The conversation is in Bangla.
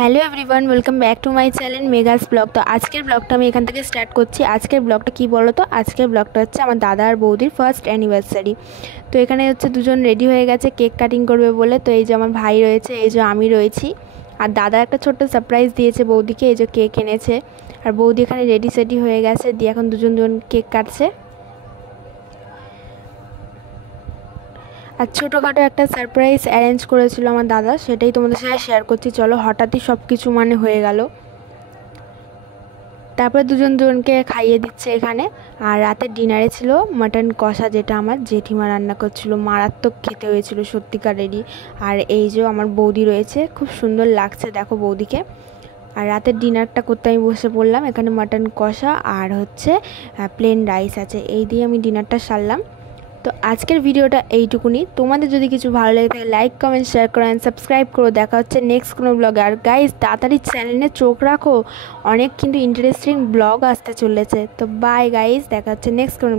Hello everyone, welcome back to my channel মেগাস ব্লগ। তো আজকের ব্লগটা আমি এখান থেকে স্টার্ট করছি। আজকের ব্লগটা কী বলো তো, আজকের ব্লগটা হচ্ছে আমার দাদা আর বৌদির ফার্স্ট অ্যানিভার্সারি। তো এখানে হচ্ছে দুজন রেডি হয়ে গেছে কেক কাটিং করবে বলে। তো এই যে আমার ভাই রয়েছে, এই যে আমি রয়েছি, আর দাদা একটা ছোট্ট সারপ্রাইজ দিয়েছে বৌদিকে, এই যে কেক এনেছে। আর বৌদি এখানে রেডি সেডি হয়ে গেছে, দিয়ে এখন দুজন কেক কাটছে। আর ছোটোখাটো একটা সারপ্রাইজ অ্যারেঞ্জ করেছিল আমার দাদা, সেটাই তোমাদের সাথে শেয়ার করছি। চলো, হঠাৎই সব কিছু হয়ে গেল। তারপরে দুজনকে খাইয়ে দিচ্ছে এখানে। আর রাতের ডিনারে ছিল মাটন কষা, যেটা আমার জেঠিমা রান্না করছিল, মারাত্মক খেতে হয়েছিল সত্যিকারেরই। আর এই যে আমার বৌদি রয়েছে, খুব সুন্দর লাগছে দেখো বৌদিকে। আর রাতের ডিনারটা করতে আমি বসে পড়লাম। এখানে মাটন কষা আর হচ্ছে প্লেন রাইস আছে, এই দিয়ে আমি ডিনারটা সারলাম। তো আজকের ভিডিওটা এইটুকুনি। তোমাদের যদি কিছু ভালো লাগে থাকে লাইক কমেন্ট শেয়ার করো অ্যান্ড সাবস্ক্রাইব করো। দেখা হচ্ছে নেক্সট কোনো ব্লগে। আর গাইজ তাড়াতাড়ি চ্যানেলে চোখ রাখো, অনেক কিন্তু ইন্টারেস্টিং ব্লগ আসতে চলেছে। তো বাই গাইজ, দেখা হচ্ছে নেক্সট কোনো